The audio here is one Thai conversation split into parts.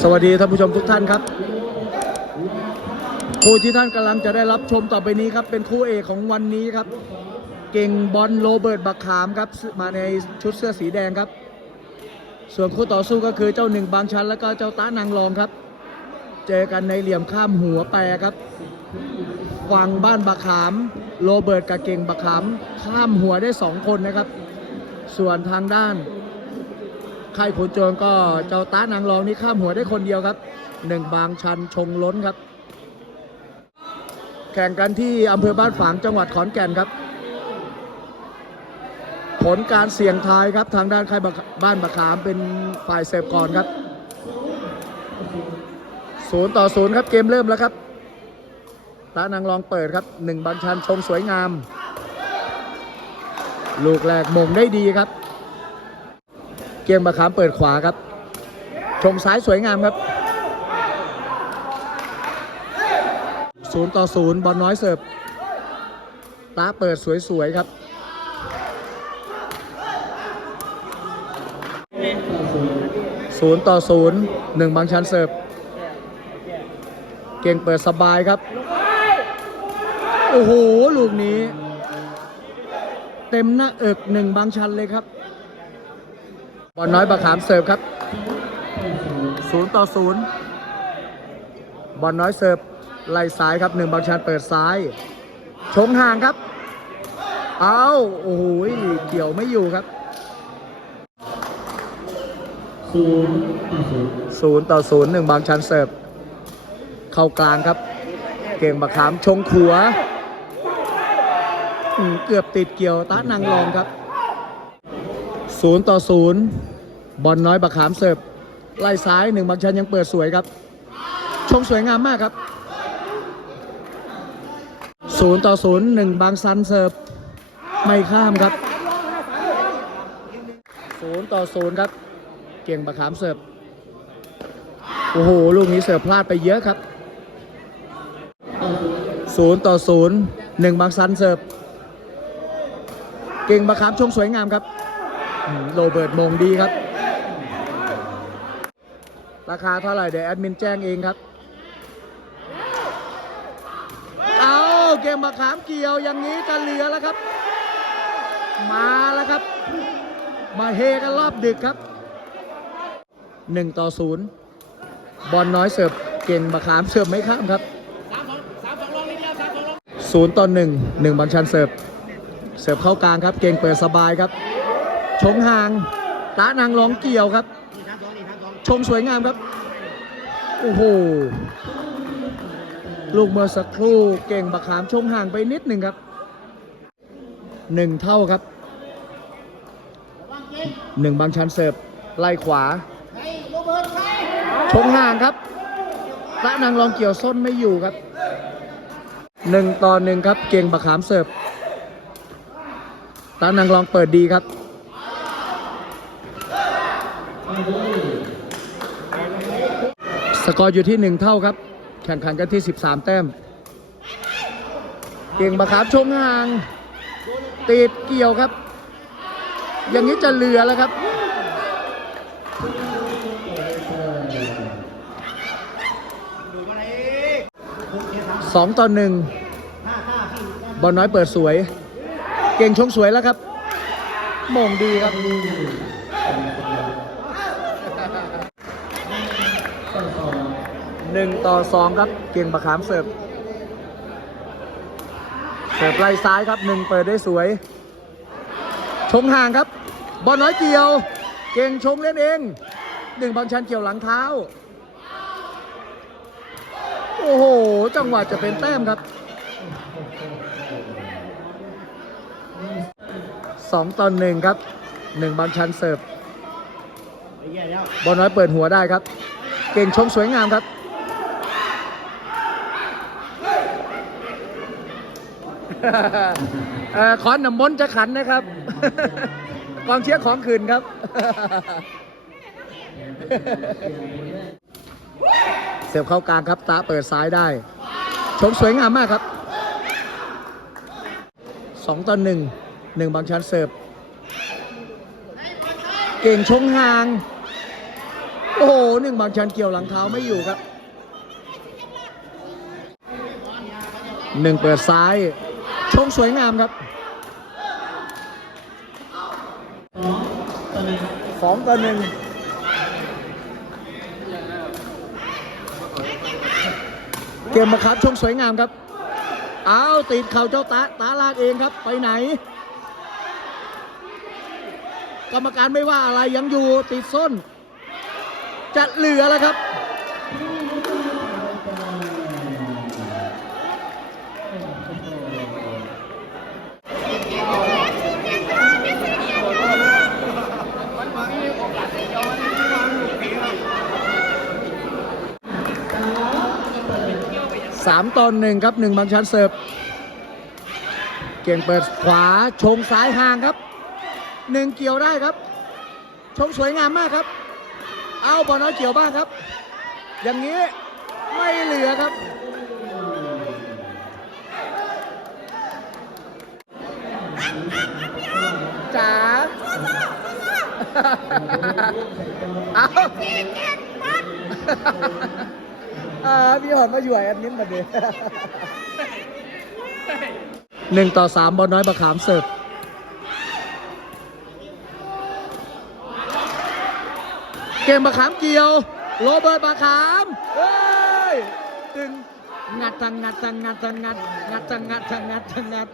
สวัสดีท่านผู้ชมทุกท่านครับคู่ที่ท่านกำลังจะได้รับชมต่อไปนี้ครับ เป็นคู่เอกของวันนี้ครับ เก่งบอลโรเบิร์ตบักขามครับ มาในชุดเสื้อสีแดงครับ ส่วนคู่ต่อสู้ก็คือเจ้าหนึ่งบางชัน แล้วก็เจ้าต้านางรองครับ เจอกันในเหลี่ยมข้ามหัวแปรครับฝั่งบ้านบักขาม โรเบิร์ตกับเก่งบักขาม ข้ามหัวได้สองคนนะครับ ส่วนทางด้าน ค่ายขุนโจรก็เจ้าต้านางรองนี่ข้ามหัวได้คนเดียวครับหนึ่งบางชันชงล้นครับ แข่งกันที่อำเภอบ้านฝางจังหวัดขอนแก่นครับ ผลการเสี่ยงทายครับทางด้านค่ายบ้านบะขามเป็นฝ่ายเสพก่อนครับศูนย์ต่อศูนย์ครับเกมเริ่มแล้วครับตานางรองเปิดครับหนึ่งบางชันชงสวยงาม ลูกแรกมงได้ดีครับ เกียงบะขามเปิดขวาครับ ชงซ้ายสวยงามครับศูนย์ต่อศูนย์บอลน้อยเสิร์ฟตาเปิดสวยๆครับศูนย์ต่อศูนย์หนึ่งบางชันเสิร์ฟเก่งเปิดสบายครับ โอ้โห ลูกนี้ เต็มหน้าเอกหนึ่งบางชันเลยครับ บอลน้อยบะขามเสิร์ฟครับศูนย์ต่อศูนย์บอลน้อยเสิร์ฟไล่ซ้ายครับหนึ่งบางชันเปิดซ้าย ชงห่างครับ เอาโอ้โหเกี่ยวไม่อยู่ครับศูนย์ต่อศูนย์ศูนย์ต่อศูนย์หนึ่งบางชันเสิร์ฟเข้ากลางครับ เก่งบะขามชงขัวอืมเกือบติดเกี่ยวตานางรองครับ ศูนย์ต่อศูนย์บอลน้อยบะขามเสิร์ฟไล่ซ้ายหนึ่งบางชันยังเปิดสวยครับ ชงสวยงามมากครับศูนย์ต่อศูนย์หนึ่งบางซันเสิร์ฟไม่ข้ามครับศูนย์ต่อศูนย์ครับ เก่งบะขามเสิร์ฟโอ้โหลูกนี้เสิร์ฟพลาดไปเยอะครับศูนย์ต่อศูนย์หนึ่งบางซันเสิร์ฟเก่งบะขามชงสวยงามครับ โรเบิร์ตมงดีครับ ราคาเท่าไหร่เดี๋ยวแอดมินแจ้งเองครับ เอาเก่งบะขามเกี่ยวอย่างนี้จะเหลือแล้วครับ มาแล้วครับ มาเฮกันรอบดึกครับหนึ่งต่อศูนย์บอลน้อยเสิร์ฟเก่งบะขามเสิร์ฟไม่ข้ามครับศูนย์ต่อหนึ่งหนึ่งบอลชันเสิร์ฟเสิร์ฟเข้ากลางครับ เก่งเปิดสบายครับ ชงห่างตานางร้องเกี่ยวครับ ชงสวยงามครับ โอ้โห ลูกเมื่อสักครู่เก่งบะขามชงห่างไปนิดหนึ่งครับหนึ่งเท่าครับหนึ่งบางชันเสิร์ฟไล่ขวา ชงห่างครับพระนางรองเกี่ยวส้นไม่อยู่ครับหนึ่งต่อหนึ่งครับ เก่งบะขามเสิร์ฟตานางรองเปิดดีครับ สกอร์อยู่ที่หนึ่งเท่าครับ แข่งขันกันที่ 13 แต้ม เก่งบะขามชงห่าง ติดเกี่ยวครับ อย่างนี้จะเหลือแล้วครับสองต่อหนึ่งบอลน้อยเปิดสวย เก่งชงสวยแล้วครับ มงดีครับ หนึ่งต่อสองครับเก่งบะขามเสิร์ฟเสิร์ฟไล่ซ้ายครับหนึ่งเปิดได้สวย ชงห่างครับ บอลน้อยเกี่ยว เก่งชงเล่นเองหนึ่งบอลชันเกี่ยวหลังเท้า โอ้โห จังหวะจะเป็นแต้มครับสองต่อหนึ่งครับหนึ่งบอลชันเสิร์ฟบอลน้อยเปิดหัวได้ครับ เก่งชงสวยงามครับ เอ่อ ขอนน้ำมนต์จะขันนะครับ กองเชียร์ของขืนครับ เสิร์ฟเข้ากลางครับ ตาเปิดซ้ายได้ชมสวยงามมากครับสองต่อหนึ่งหนึ่งบางชันเสิร์ฟ เก่งชงห่างโโอ้โหหนึ่งบางชันเกี่ยวหลังเท้าไม่อยู่ครับหนึ่งเปิดซ้าย ชงสวยงามครับสองต่อหนึ่งสองต่อหนึ่งเกมมาครับชงสวยงามครับเอาติดเข่าเจ้าตาตาลากเองครับ ไปไหน กรรมการไม่ว่าอะไรยังอยู่ติดส้น จะเหลือแล้วครับ สามตอนหนึ่งครับหนึ่งบางชันเสิร์ฟเก่งเปิดขวาชงซ้ายห่างครับหนึ่งเกี่ยวได้ครับ ชงสวยงามมากครับ เอาบอลน้อยเกี่ยวบ้างครับ อย่างนี้ไม่เหลือครับจ๋าเอา อ่าพี่หอนมาอยู่ไอ้อันนี้มาดีหนึ่งต่อสามบอลน้อยบะขามเสิร์ฟเกมบะขามเกี่ยว โรเบิร์ตบะขามเฮ้ยตึงงัดทังงัดทังงัดทังงัดงัดทังงัดทังงัดทังงัด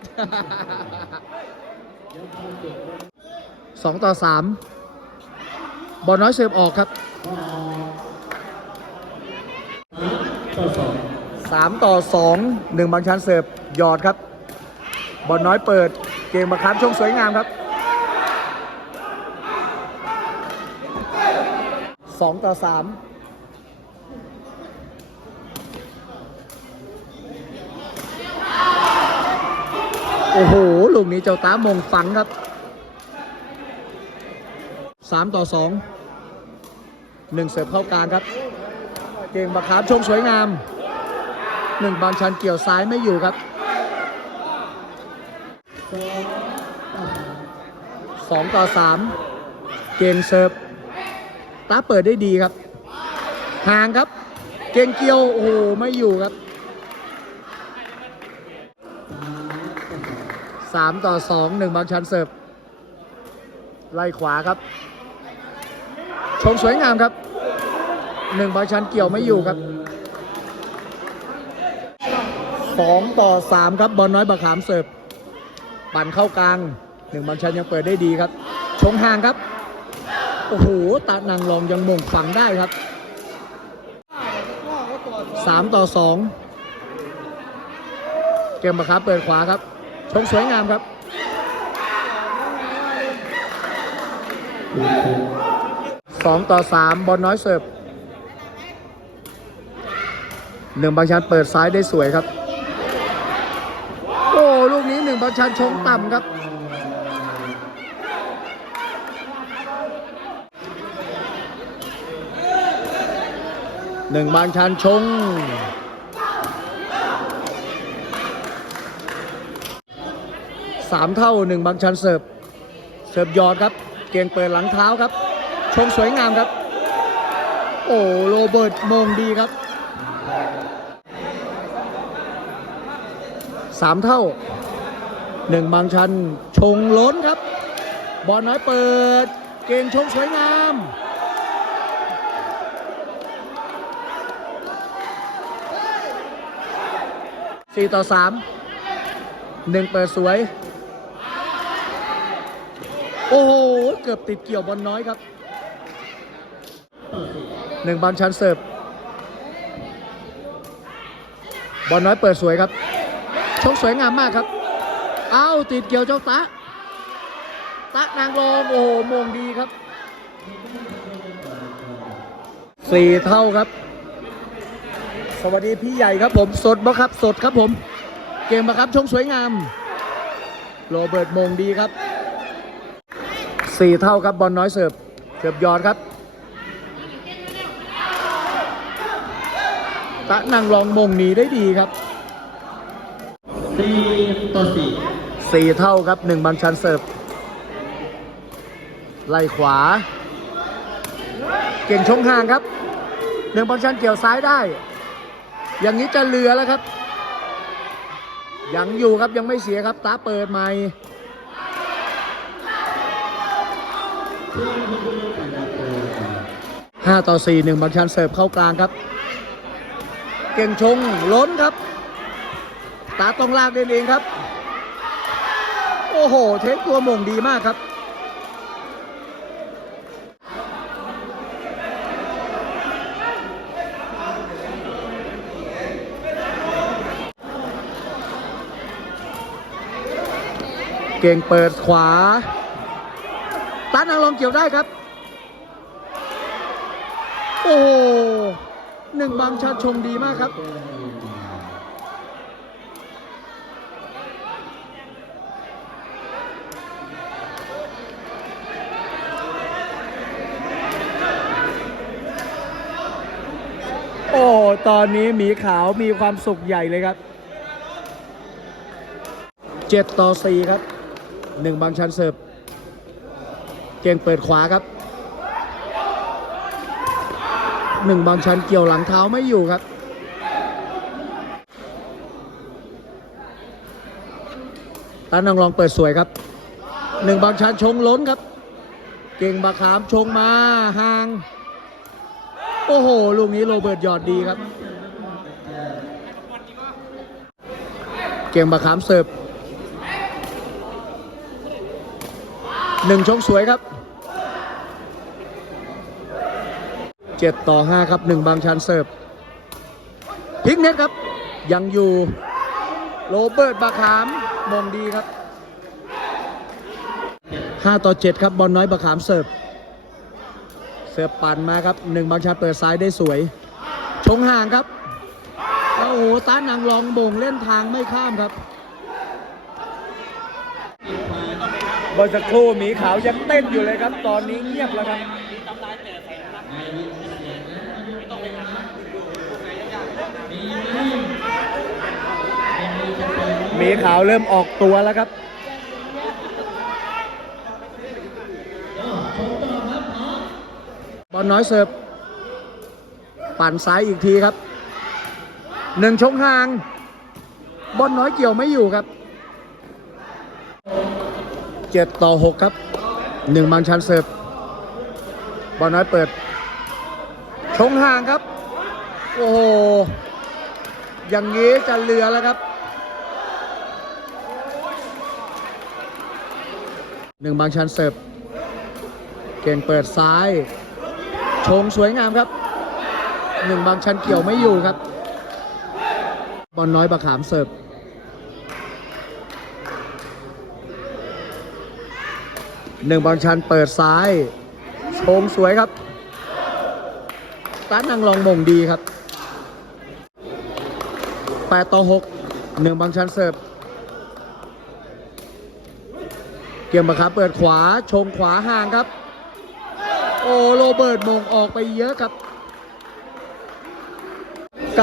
สองต่อสามบอลน้อยเสิร์ฟออกครับ ต่อสองสามต่อสองหนึ่งบางชันเสิร์ฟหยอดครับ บอลน้อยเปิดเกมมาครับช่วงสวยงามครับสองต่อสามโอ้โห ลูกนี้เจ้าตามงฝังครับสามต่อสองหนึ่งเสิร์ฟเข้ากลางครับ เกมบักขามชงสวยงามหนึ่งบางชันเกี่ยวซ้ายไม่อยู่ครับสองต่อสามเก่งเซิร์ฟตาเปิดได้ดีครับห่างครับ เก่งเกี่ยวโอ้โหไม่อยู่ครับสามต่อสองหนึ่งบางชันเสิร์ฟไล่ขวาครับ ชงสวยงามครับ หนึ่งบาชันเกี่ยวไม่อยู่ครับสองต่อสามครับบอลน้อยบะขามเสิร์ฟปั่นเข้ากลางหนึ่งบาชันยังเปิดได้ดีครับ ชงห่างครับ โอ้โหตาหนางรองยังมงฝังได้ครับสามต่อสองเกมบะขามเปิดขวาครับ ชงสวยงามครับสองต่อสามบอลน้อยเสิร์ฟ หนึ่งบางชันเปิดซ้ายได้สวยครับ โอ้ลูกนี้หนึ่งบางชันชงต่ำครับ หนึ่งบางชันชง สามเท่าหนึ่งบางชันเสิร์ฟ เสิร์ฟยอดครับ เกียงเปิดหลังเท้าครับ ชงสวยงามครับ โอ้โรเบิร์ตมงดีครับ สามเท่าหนึ่งบางชันชงล้นครับ บอลน้อยเปิด เกมชงสวยงาม สี่ต่อสามหนึ่งเปิดสวย โอ้โห เกือบติดเกี่ยวบอลน้อยครับหนึ่งบางชันเสิร์ฟบอลน้อยเปิดสวยครับ ชกสวยงามมากครับ เอาติดเกี่ยวเจ้าตะ ตะนางรองโอ้โหมงดีครับสี่เท่าครับ สวัสดีพี่ใหญ่ครับผมสดบ่ครับ สดครับผม เกมมาครับชงสวยงาม โรเบิร์ตมงดีครับสี่เท่าครับบอลน้อยเสิร์ฟเสิร์ฟยอดครับ ตะนางรองมงหนีได้ดีครับ สี่ต่อสี่สี่เท่าครับหนึ่งบางชันเสิร์ฟไล่ขวา เก่งชงห่างครับหนึ่งบอลชันเกี่ยวซ้ายได้ อย่างนี้จะเหลือแล้วครับ ยังอยู่ครับยังไม่เสียครับตาเปิดใหม่ห้าต่อสี่หนึ่งบอลชันเสิร์ฟเข้ากลางครับ เก่งชงล้นครับ ตาต้องลากเล่นเองครับ โอ้โห เทคตัวมงดีมากครับ เก่งเปิดขวาตานางลองเกี่ยวได้ครับ โอ้โหหนึ่งบางชัดชงดีมากครับ โอ้ ตอนนี้หมีขาวมีความสุขใหญ่เลยครับ 7 ต่อ 4 ครับ 1 บางชันเสิร์ฟเก่งเปิดขวาครับ 1 บางชันเกี่ยวหลังเท้าไม่อยู่ครับตานังลองเปิดสวยครับ 1 บางชันชงล้นครับ เก่งบาขามชงมาห่าง โอ้โห ลูกนี้โรเบิร์ตหยอดดีครับ เก่งบาขามเสิร์ฟหนึ่งชงสวยครับเจ็ดต่อห้าครับหนึ่งบางชันเสิร์ฟพลิกเน็ตครับ ยังอยู่โรเบิร์ตบาขามมองดีครับห้าต่อเจ็ดครับบอลน้อยบาขามเสิร์ฟ สิร์ฟปั่นมาครับหนึ่งบางชันเปิดซ้ายได้สวย ชงห่างครับโอ้โหต้านนางรองบ่งเล่นทางไม่ข้ามครับเมื่อสักครู่หมีขาวยังเต้นอยู่เลยครับ ตอนนี้เงียบแล้วครับหมีขาวเริ่มออกตัวแล้วครับ อลน้อยเสิร์ฟปั่นซ้ายอีกทีครับหนึ่งชงห่าง บอลน้อยเกี่ยวไม่อยู่ครับเจ็ดต่อหกครับหนึ่งบางชันเสิร์ฟบอลน้อยเปิด ชงห่างครับ โอ้โห อย่างนี้จะเหลือแล้วครับหนึ่งบางชันเสิร์ฟเก่งเปิดซ้าย ชงสวยงามครับหนึ่งบางชันเกี่ยวไม่อยู่ครับ บอลน้อยบะขามเสิร์ฟหนึ่งบางชันเปิดซ้ายชงสวยครับตานางลองมงดีครับ8ต่อ6หนึ่งบางชันเสิร์ฟเกี่ยมบะขามเปิดขวาชงขวาห่างครับ อ้โรเบิร์ตมงออกไปเยอะครับ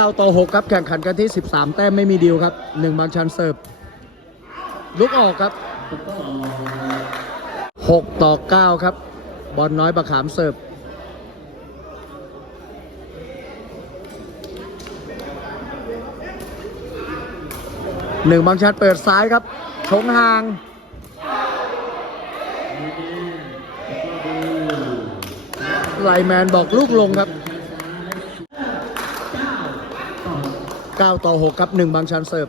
9 ต่อ 6 ครับแข่งขันกันที่ 13 แต้มไม่มีดีลครับหนึ่งบางชันเสิร์ฟลุกออกครับ 6 ต่อ 9 ครับ บอลน้อยบะขามเสิร์ฟหนึ่งบางชันเปิดซ้ายครับชงห่าง ไลแมนบอกลูกลงครับ 9 ต่อ 6 ครับ 1 บางชันเสิร์ฟ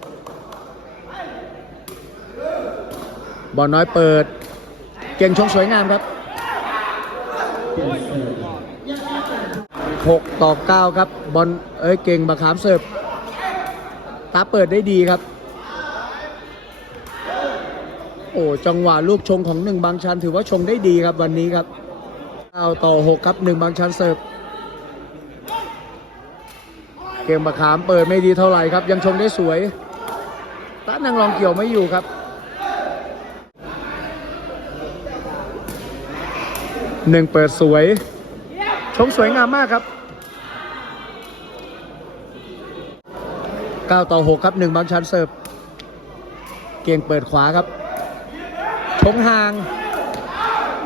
บอลน้อยเปิด เก่งชงสวยงามครับ 6 ต่อ 9 ครับบอลเอ้ยเก่งบะขามเสิร์ฟตาเปิดได้ดีครับ โอ้จังหวะลูกชงของหนึ่งบางชันถือว่าชงได้ดีครับวันนี้ครับ 9ต่อ 6 ครับหนึ่งบางชันเสิร์ฟเก่งบะขามเปิดไม่ดีเท่าไหร่ครับ ยังชงได้สวยตานังลองเกี่ยวไม่อยู่ครับหนึ่งเปิดสวย ชงสวยงามมากครับ 9 ต่อ 6 ครับ1บางชันเสิร์ฟ เก่งเปิดขวาครับ ชงห่าง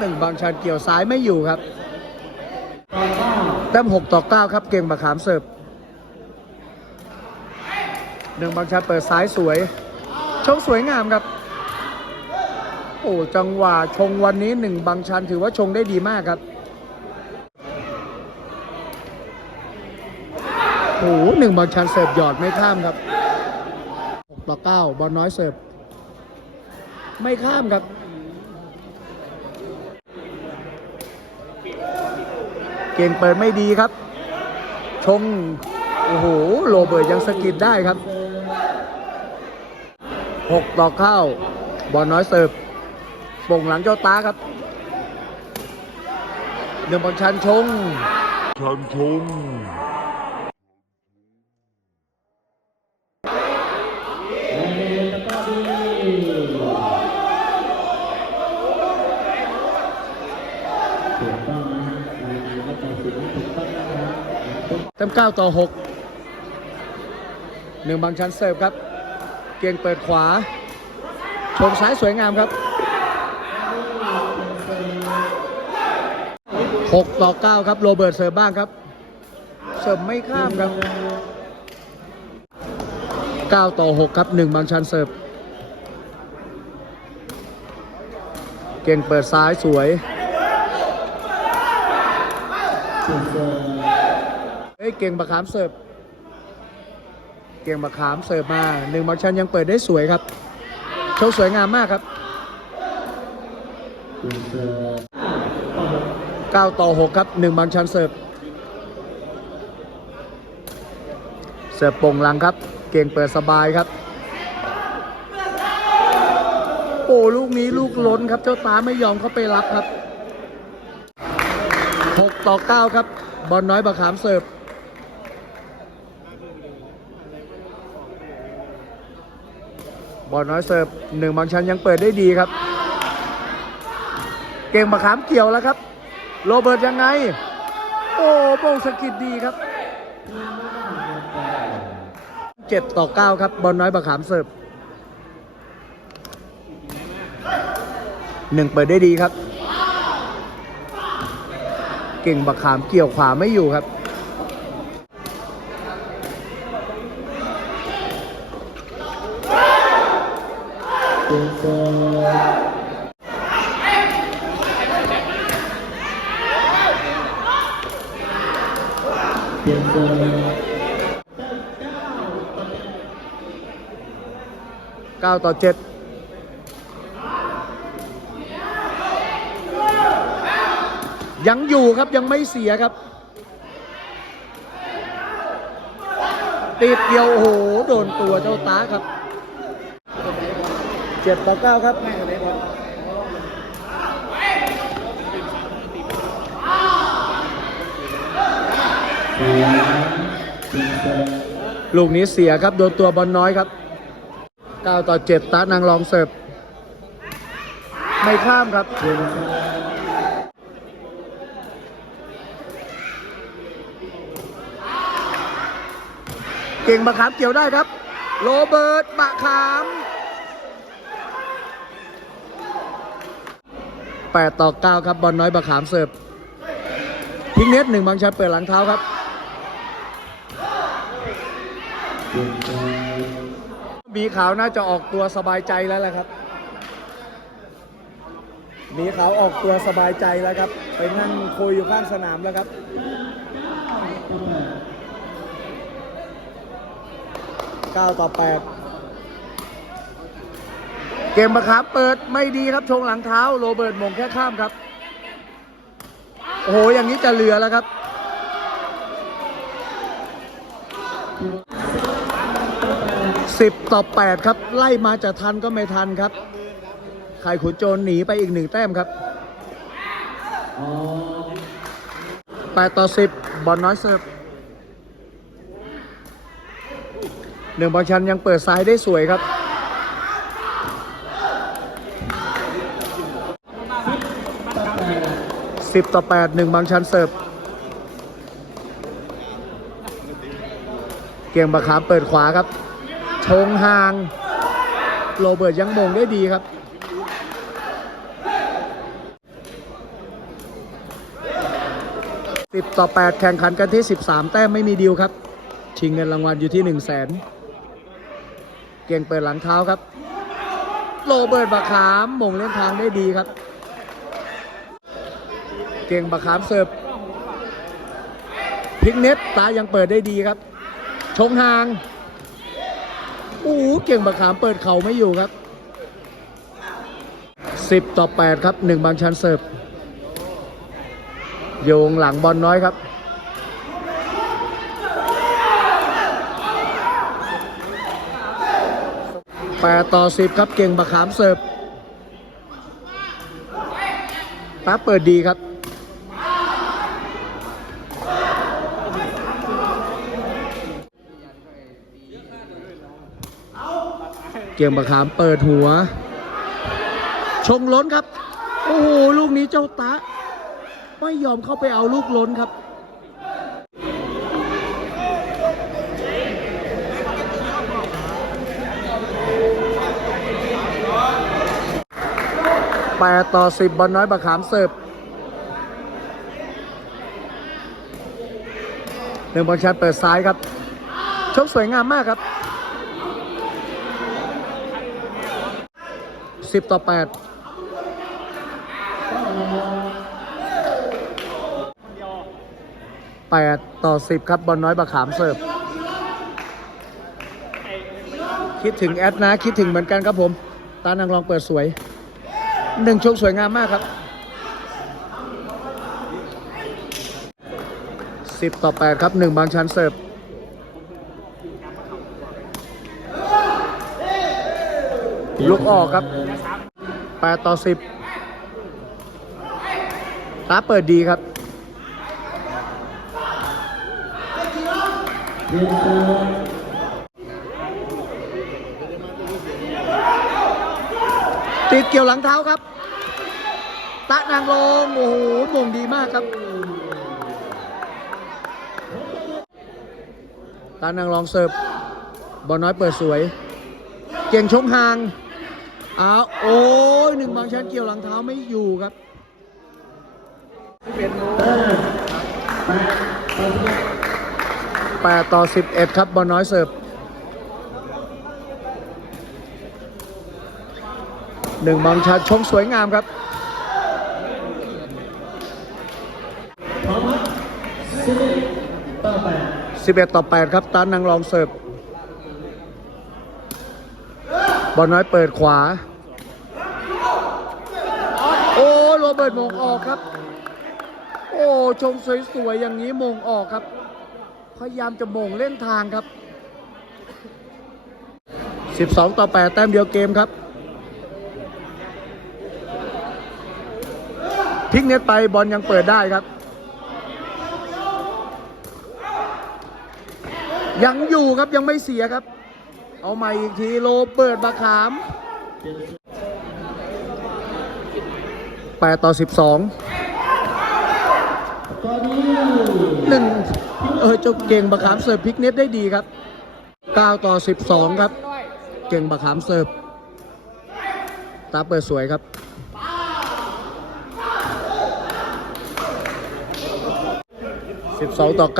1บางชันเกี่ยวซ้ายไม่อยู่ครับเก้าแต้มหกต่อเก้าครับเก่งมะขามเสิร์ฟหนึ่งบางชันเปิดซ้ายสวยชงสวยงามครับ โอ้จังหวะชงวันนี้หนึ่งบางชันถือว่าชงได้ดีมากครับโอ้หหนึ่งบางชันเสิร์ฟหยอดไม่ข้ามครับหกต่อเก้าบอลน้อยเสิร์ฟไม่ข้ามครับ ก่งเปิดไม่ดีครับ ชง โอ้โห โรเบิร์ตยังสะกิดได้ครับ 6 ต่อเข้า บอลน้อยเสิร์ฟป่งหลังเจ้าตาครับเดิมบอลชันชง ชันชงใต็ม 9 ต่อ 6 หนึ่งบางชันเสิร์ฟครับ เกียงเปิดขวา ชมซ้ายสวยงามครับ 6 ต่อ 9 ครับ โรเบิร์ตเสิร์ฟบ้างครับ เสิร์ฟไม่ข้ามครับ 9 ต่อ 6 ครับ 1 บางชันเสิร์ฟ เก่งเปิดซ้ายสวย ถูกเสิร์ฟเฮ้ยเก่งบะขามเสิร์ฟเก่งบะขามเสิร์ฟมาหนึ่งบางชันยังเปิดได้สวยครับโชว์สวยงามมากครับถูกเสิร์ฟ9ต่อ6ครับหนึ่งบางชันเสิร์ฟเสิร์ฟโป่งหลังครับ เก่งเปิดสบายครับโอ้ลูกนี้ลูกล้นครับ เจ้าตาไม่ยอมเขาไปรับครับ 6 ต่อ 9 ครับ บอลน้อยบะขามเสิร์ฟ บอลน้อยเสิร์ฟหนึ่งบางชันยังเปิดได้ดีครับ เก่งบะขามเกี่ยวแล้วครับ โรเบิร์ตยังไง โอ้โมงสกิดดีครับ7ต่อ9ครับ บอลน้อยบะขามเสิร์ฟหนึ่งเปิดได้ดีครับ เก่งบะขามเกี่ยวขวาไม่อยู่ครับ ถูกเสิร์ฟเปลี่ยนเสิร์ฟ9ต่อ7ยังอยู่ครับยังไม่เสียครับ ติดเดียวโอ้โหโดนตัวเจ้าตาครับ 7ต่อเสียเปลี่ยนเสิร์ฟลูกนี้เสียครับ โดนตัวบอลน้อยครับ 9 ต่อ 7ตานางรองเสิร์ฟไม่ข้ามครับเปลี่ยนเสิร์ฟเก่งบะขามเกี่ยวได้ครับ โรเบิร์ตบะขาม 8 ต่อ 9 ครับบอลน้อยบะขามเสิร์ฟทิ้งเน็ตหนึ่งบางชันเปิดหลังเท้าครับมีขาวน่าจะออกตัวสบายใจแล้วแหละครับ มีขาวออกตัวสบายใจแล้วครับ ไปนั่งคุยอยู่ข้างสนามแล้วครับ 9 ต่อ 8 เกมประครับเปิดไม่ดีครับชงหลังเท้าโรเบิร์ตมงแค่ข้ามครับ โอ้โห อย่างนี้จะเหลือแล้วครับ 10 ต่อ 8 ครับ ไล่มาจะทันก็ไม่ทันครับไข่ขุนโจรหนีไปอีกหนึ่งแต้มครับอ๋อ8ต่อ 10 บอลน้อยเสิร์ฟหนึ่งบอลชันยังเปิดซ้ายได้สวยครับ 10 ต่อ8หนึ่งบางชันเสิร์ฟ เกียงบะขามเปิดขวาครับ ชงห่าง โรเบิร์ตยังมงได้ดีครับ 10 ต่อ 8 แข่งขันกันที่ 13 แต้มไม่มีดีลครับ ชิงเงินรางวัลอยู่ที่ 1 0 0 0 0แสนเก่งเปิดหลังเท้าครับ โรเบิร์ตบาขามมงเล่นทางได้ดีครับ เก่งบาขามเสิร์ฟพิกเน็ตตายังเปิดได้ดีครับ ชงห่างโอ้เก่งบาขามเปิดเข่าไม่อยู่ครับ 10 ต่อ 8 ครับ 1 บางชันเสิร์ฟโยงหลังบอลน้อยครับ8ต่อ10ครับเก่งบะขามเสิร์ฟป้าเปิดดีครับ เก่งบะขามเปิดหัว ชงล้นครับ โอ้โห ลูกนี้เจ้าตะ ไม่ยอมเข้าไปเอาลูกล้นครับ แปดต่อสิบบอลน้อยบะขามเสิร์ฟหนึ่งบอลชันเปิดซ้ายครับ ชกสวยงามมากครับ สิบต่อแปดแปดต่อสิบครับบอลน้อยบะขามเสิร์ฟ คิดถึงแอดนะ คิดถึงเหมือนกันครับผม ตานางรองเปิดสวยหนึ่งชกสวยงามมากครับสิบต่อแปดครับหนึ่งบางชันเสิร์ฟลุกออกครับ แปดต่อสิบตาเปิดดีครับตีเชิญติดเกี่ยวหลังเท้าครับ ตะนางลง โอ้โหมงดีมากครับตานางรองเสิร์ฟบอลน้อยเปิดสวย เก่งชงหางอ้าวโอ้ ยหนึ่งบางชั้นเกี่ยวหลังเท้าไม่อยู่ครับแปดต่อสิบเอ็ดครับบอลน้อยเสิร์ฟหนึ่งบางชันชงสวยงามครับสิบเอ็ดต่อแปดครับตานางรองเสิร์ฟบอลน้อยเปิดขวา โอ้โร เบิร์ตมงออกครับ โอ้ชมสวยๆอย่างนี้มงออกครับ พยายามจะมงเล่นทางครับ 12 ต่อ 8 แต้มเดียวเกมครับพลิกเน็ตไปบอลยังเปิดได้ครับ ยังอยู่ครับยังไม่เสียครับ เอาใหม่อีกทีโรเบิร์ตบาขาม 8 ต่อ 12ตอนนี้หนึ่งเออเจ้าเก่งบะขามเสิร์ฟพลิกเน็ตได้ดีครับ 9 ต่อ 12 ครับ เก่งบะขามเสิร์ฟตาเปิดสวยครับ12ต่อ9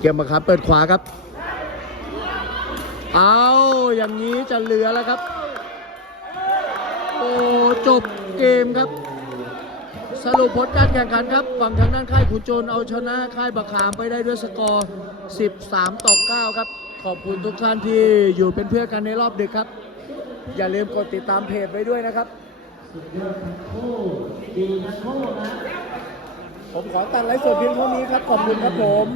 เก่งบะขามเปิดขวาครับ เอาอย่างนี้จะเหลือแล้วครับ โอ้ จบ เกมครับ สรุปผลการแข่งขันครับ ฝั่งทางด้านค่ายขุนโจรเอาชนะค่ายบะขามไปได้ด้วยสกอร์ 13 ต่อ 9 ครับ ขอบคุณทุกท่านที่อยู่เป็นเพื่อนกันในรอบดึกครับ อย่าลืมกดติดตามเพจไว้ด้วยนะครับ ผมขอตัดไลฟ์สดเพียงเท่านี้ครับ ขอบคุณครับผม